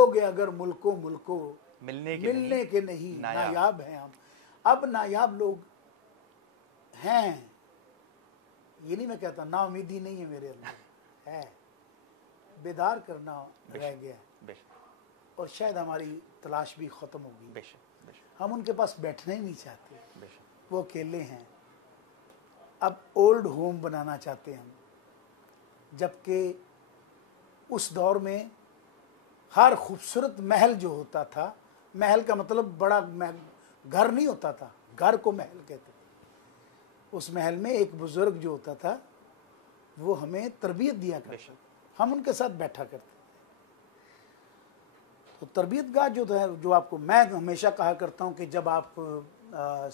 बोलोगे अगर मुल्को मुल्को मिलने के नहीं नायाब हैं हम। अब नायाब लोग हैं, ये नहीं मैं कहता, ना उम्मीदी नहीं है मेरे अंदर, है बेदार करना रह गया है, और शायद हमारी तलाश भी ख़त्म होगी। हम उनके पास बैठना ही नहीं चाहते, वो अकेले हैं। अब ओल्ड होम बनाना चाहते हैं हम, जबकि उस दौर में हर खूबसूरत महल जो होता था, महल का मतलब बड़ा घर नहीं होता था, घर को महल कहते थे, उस महल में एक बुजुर्ग जो होता था वो हमें तरबियत दिया करता, हम उनके साथ बैठा करते थे। तो तरबियत गाह जो है, जो आपको मैं हमेशा कहा करता हूँ कि जब आप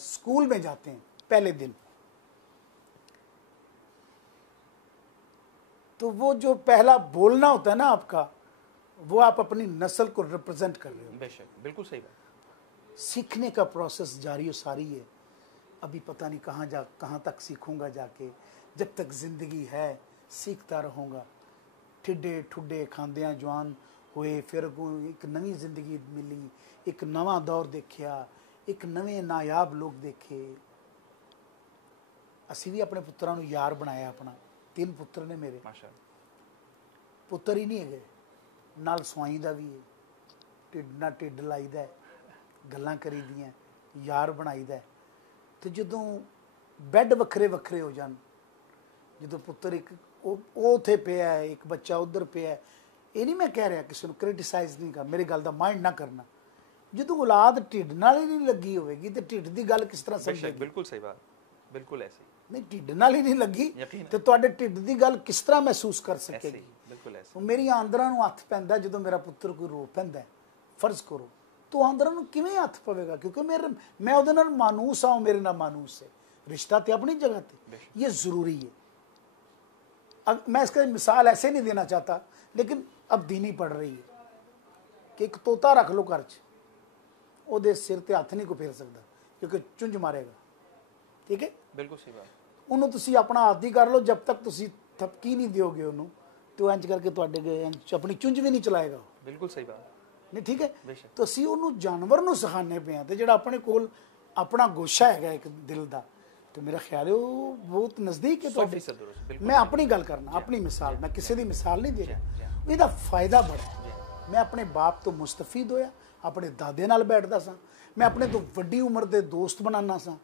स्कूल में जाते हैं पहले दिन, तो वो जो पहला बोलना होता है ना आपका, वो आप अपनी नस्ल को रिप्रेजेंट कर रहे हो। बेशक, बिल्कुल सही बात। सीखने का प्रोसेस जारी और सारी है। अभी पता नहीं कहाँ तक सीखूंगा जाके, जब तक जिंदगी है सीखता रहूँगा। ठिडे ठुडे खांदियां जवान होए, फिर एक नवी जिंदगी मिली, एक नवा दौर देखा, एक नवे नायाब लोग देखे। असी भी अपने पुत्रां नूं यार बनाया अपना, 3 पुत्र ने मेरे, पुत्र ही नहीं है, नाल स्वाई दा भी है, ढिड ना ढिड लाईदा है, गल्लां करीदियां, यार बनाईदा। तो जदों बैड वक्रे वक्रे हो जान, जो पुत्र एक उथे पिया है, एक बच्चा उधर पिया है, ये नहीं मैं कह रहा किसी को क्रिटिसाइज नहीं कर, मेरी गल दा माइंड ना करना। जो औलाद ढिड नाल ही नहीं लगी होगी तो ढिड की गल किस तरह समझेगी? बिल्कुल सही बात, बिल्कुल ऐसी नहीं, ढिड नाल ही नहीं लगी तो तुहाडे ढिड की गल किस तरह महसूस कर सकेगी? बिल्कुल ऐसी। मेरी आंदरां नूं हत्थ पैंदा जो मेरा पुत्र कोई रो पैंदा, फर्ज करो, तो आंदरां नूं किवें हत्थ पवेगा? क्योंकि मैं उहदे नाल मानूस हाँ, मेरे नाल मानूस है, रिश्ता तो अपनी जगह पे, ये ज़रूरी है। मैं इसका मिसाल ऐसे नहीं देना चाहता, लेकिन अब दीनी पड़ रही है कि एक तोता रख लो घर च, ਉਹਦੇ सिर ते हत्थ नहीं को फेर सकता क्योंकि चुंझ मारेगा, ठीक है? बिल्कुल सही बात। ਉਹਨੂੰ ਤੁਸੀਂ अपना आदी कर लो, जब तक ਤੁਸੀਂ थपकी नहीं दोगे ਉਹਨੂੰ तो इंज करके ਤੁਹਾਡੇ अपनी चुंझ भी नहीं चलाएगा। बिल्कुल सही बात नहीं, ठीक है? तो ਅਸੀਂ ਉਹਨੂੰ जानवर ਨੂੰ ਸਿਖਾਣੇ ਪਏ ਆ, ਤੇ ਜਿਹੜਾ ਆਪਣੇ ਕੋਲ ਆਪਣਾ ਗੋਸ਼ਾ ਹੈਗਾ ਇੱਕ ਦਿਲ ਦਾ, तो मेरा ख्याल है वो बहुत नज़दीक है। तो मैं अपनी गल करना, अपनी मिसाल, मैं किसी की मिसाल नहीं दे रहा, इसका फायदा बड़ा। मैं अपने बाप तो मुस्तफीद होया, अपने दादे नाल बैठदा सा, मैं अपने तो वड्डी उम्र के दोस्त बनाना सा।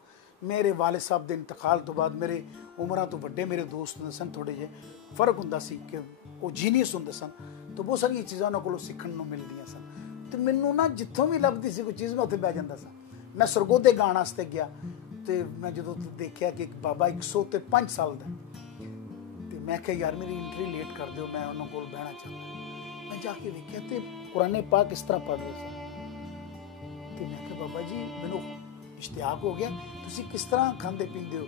मेरे वालिद साहब के इंतकाल तो बाद मेरे उम्र तो वड्डे मेरे दोस्त होंदे सन, थोड़े जे फर्क हुंदा सी कि वो जीनियस होंदे सन, तो बहुत सारी चीज़ां उन्हां कोलों सीखण नूं मिलदियां सन। तो मैनूं ना जित्थों भी लभदी सी कोई चीज़, मैं उत्थे बह जांदा सा। मैं सरगोधे गाण वास्ते गया, तो मैं जो देखा कि एक बाबा 105 साल का, तो मैं क्या यार मेरी एंट्री लेट कर दो, मैं उन्होंने कोल बहना चाहता। मैं जाके देखा तो कुरान पाक किस तरह पढ़ रहे थे, तो मैं क्या बाबा जी मैनू इश्तियाक हो गया, तुसी किस तरह खाते पींदे हो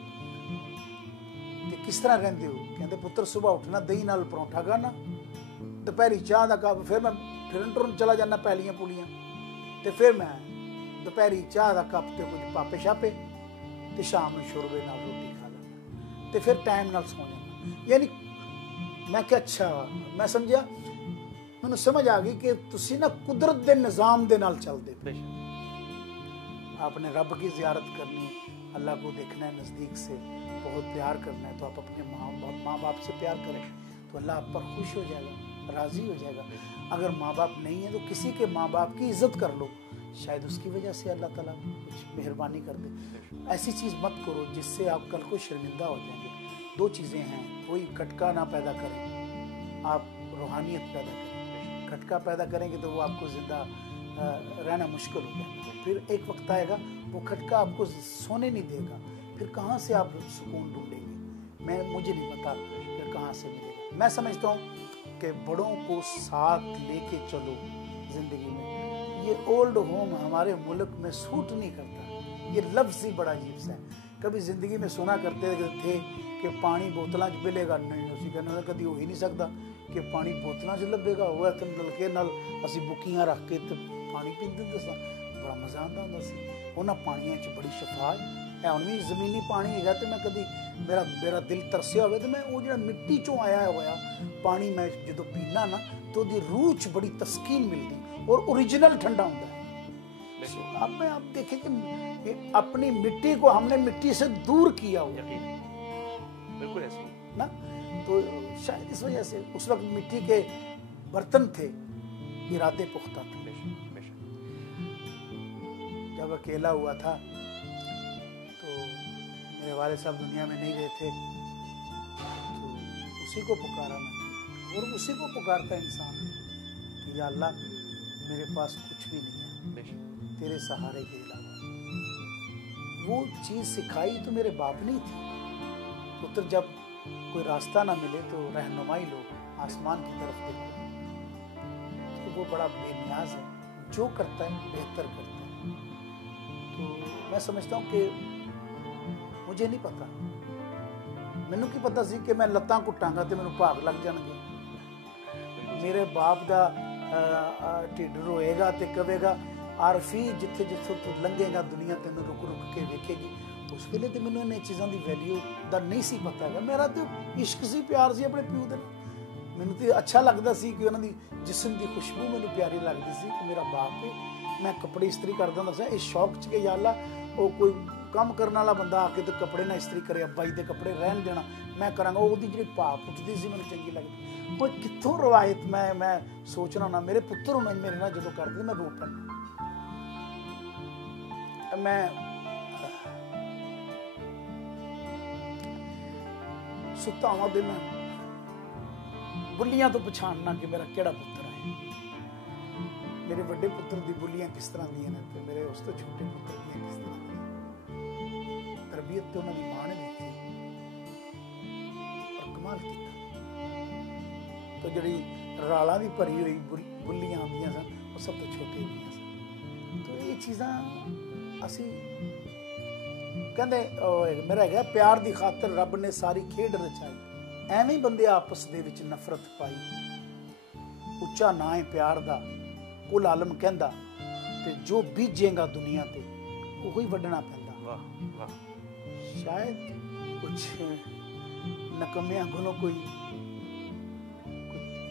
ते किस तरह रहंदे हो? कहते पुत्र सुबह उठना दही नाल परौंठा खाना, दोपहरी चाह का कप, फिर मैं फिर चला जाना पैलियां पुलियां, तो फिर मैं दोपहरी चाह का कप तो कुछ पापे शापे, तो शाम में शुरबे नाल रोटी खा लेना, तो फिर टाइम नाल सो जाना। यानी मैं क्या, अच्छा मैं समझा, मैनूं समझ आ गई कि तुसी ना कुदरत के निज़ाम के नाल चलते। आपने रब की ज़ियारत करनी, अल्लाह को देखना है नज़दीक से, बहुत प्यार करना है, तो आप अपने माँ बाप से प्यार करें तो अल्लाह आप पर खुश हो जाएगा, राज़ी हो जाएगा। अगर माँ बाप नहीं है तो किसी के माँ बाप की इज़्ज़त कर लो, शायद उसकी वजह से अल्लाह ताला कुछ मेहरबानी कर दे। ऐसी चीज़ मत करो जिससे आप कल को शर्मिंदा हो जाएंगे। 2 चीज़ें हैं, कोई खटका ना पैदा करें, आप रूहानियत पैदा करें। खटका पैदा करेंगे तो वो आपको ज़िंदा रहना मुश्किल हो जाएगा, फिर एक वक्त आएगा वो खटका आपको सोने नहीं देगा, फिर कहाँ से आप सुकून ढूंढेंगे? मुझे नहीं पता फिर कहाँ से मिलेगा। मैं समझता हूँ कि बड़ों को साथ लेके चलो ज़िंदगी में। ये ओल्ड होम हमारे मुल्क में सूट नहीं करता, ये लफ्ज़ ही बड़ा अजीब सा है। कभी ज़िंदगी में सुना करते थे कि पानी बोतलों च मिलेगा, नहीं उसी कहना कभी हो ही नहीं सकता कि पानी बोतलों च लभेगा। हुआ तो नलके नाल असी बुकियां रख के तो पानी पींदे हुंदे सी, बड़ा मज़ा आता हुंदा सी। उन्हां पानियां च बड़ी शफा है, हुण भी ज़मीनी पानी है, तो मैं कभी मेरा दिल तरसिया हो तो मैं वो जो मिट्टी चों आया होया पानी मैं जो पीना ना, तो दी रूह च बड़ी तस्कीन मिलती और ओरिजिनल ठंडा होता है। अब मैं आप देखें कि अपनी मिट्टी को हमने मिट्टी से दूर किया हुआ, बिल्कुल ऐसे ही ना, तो शायद इस वजह से उस वक्त मिट्टी के बर्तन थे, इरादे पुख्ता थे। जब अकेला हुआ था तो मेरे वाले साहब दुनिया में नहीं रहे थे, तो उसी को पुकारा मैं, और उसी को पुकारता इंसान कि या अल्लाह मेरे पास कुछ भी नहीं है तेरे सहारे के अलावा। वो चीज़ सिखाई तो मेरे बाप ने थी। पुत्र जब कोई रास्ता ना मिले तो रहनुमाई लो, आसमान की तरफ देखो, तो वो बड़ा बेनियाज है, जो करता है बेहतर करता है। तो मैं समझता हूँ कि मुझे नहीं पता, मैनू की पता सी कि मैं लत्तां कुटांगा तो मैनू भाग लग जाएंगे, मेरे बाप का ढिड रोएगा तो कहेगा आरफी जिथे जिथे तू लंघेगा दुनिया तेन रुक रुक के वेखेगी। उस वेले तो मैंने इन्हें चीज़ों की वैल्यू का नहीं सी पता है। मेरा तो इश्क सी, प्यार सी अपने प्यो दे, मैनू तो अच्छा लगता सी कि उन्होंने जिस्म की खुशबू मैनू प्यारी लगती सी कि मेरा बाप है। मैं कपड़े इस्त्री करता था इस शौक च कि या अल्लाह वो कोई काम करने वाला बंदा आके तो कपड़े ना इस्त्री करे, अब्बा जी के कपड़े रहन देना, मैं करांगा। उसकी जी भाप उठती सी मैंने चंगी लगती। वो कितों रवायत मैं सोचना ना, मेरे पुत्र होने मेरे ना जो करते मैं रो पैना। मैं सुता हुआ दिन बुलियां तो पछाणना कि मेरा केड़ा पुत्र है, मेरे बड़े पुत्र दी बुलियां किस तरह दी ने ते मेरे उस तो छोटे पुत्र दी किस तरह दी। तरबियत तो उन्होंने मां ने दी और कमाल किया। तो जी राला भी भरी हुई बुलियां आंदियां सन, वो सब तो छोटे हुंदियां सन। तो ये चीज़ां असी कहते मेरा है प्यार की खातर रब ने सारी खेड रचाई, एवें बंदे आपस दे विच नफरत पाई। उच्चा ना है प्यार दा, कुल आलम कहंदा ते जो बीजेगा दुनिया ते वही वड्डना पैंदा। शायद कुछ नकमियां कोलों कोई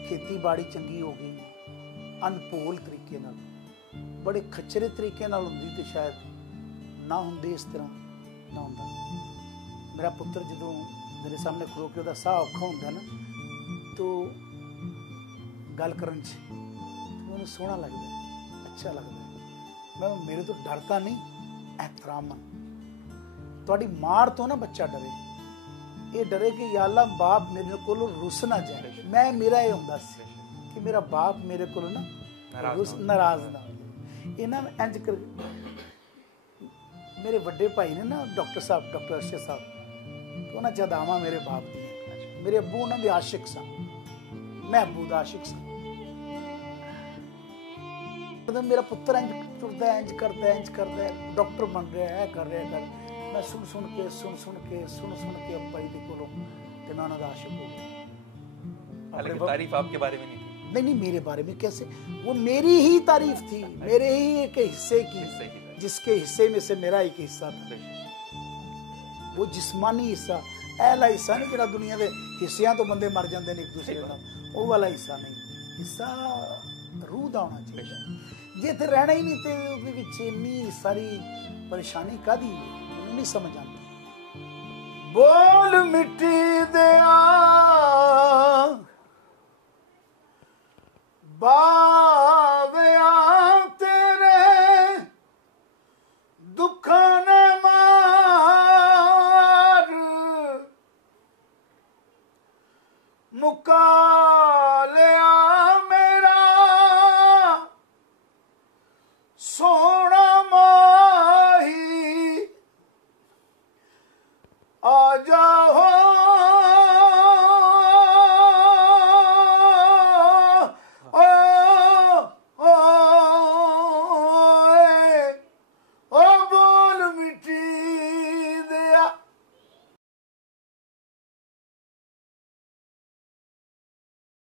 खेती बाड़ी चंगी हो गई, अनभोल तरीके नाल, बड़े खच्चरे तरीके नाल हुंदी ते शायद ना हुंदे इस तरह ना हुंदा। मेरा पुत्र जो मेरे सामने खलो के उहदा साह औखा हुंदा ना, तो गल करन च मैनूं सोहना लगदा है, अच्छा लगदा है। मैं मेरे तो डरता नहीं, एहतरामन। तुहाडी मार तो ना बच्चा डरे, ये डरे कि या अल्लाह बाप मेरे को रुस ना जाए। मैं मेरा ये हुंदा सी कि मेरा बाप मेरे को ना नाराज ना हो। इन्हां इंज कर मेरे बड़े भाई ने ना डॉक्टर साहब, डॉक्टर अरशद साहब, तो उन्हें जदावा मेरे बाप दी, मेरे अबू उन्होंने आशिक सा, मैं अबू का आशिक सा। मेरा पुत्र इंज टुरदा इंज करता है, डॉक्टर बन रहा है, कर रहा है। मैं सुन सुन के अब्बा जी कोलों ते मैं उन्हां दा आशिक हो गया। हालांकि तारीफ आपके बारे में नहीं थी। नहीं मेरे बारे में कैसे, वो मेरी ही तारीफ थी, मेरे ही एक हिस्से की, जिसके हिस्से में से मेरा एक हिस्सा था। वो जिस्मानी हिस्सा, ऐला हिस्सा नहीं जिहड़ा दुनिया के हिस्सियां तो बंदे मर जाते हैं एक दूसरे नाल, वो वाला हिस्सा नहीं। हिस्सा रूह दा होना चाहिए। जे इत्थे रहना ही नहीं तो उसदे विच इन्नी सारी परेशानी कादी, मैनूं नहीं समझ आती। बोल मिट्टी दे आ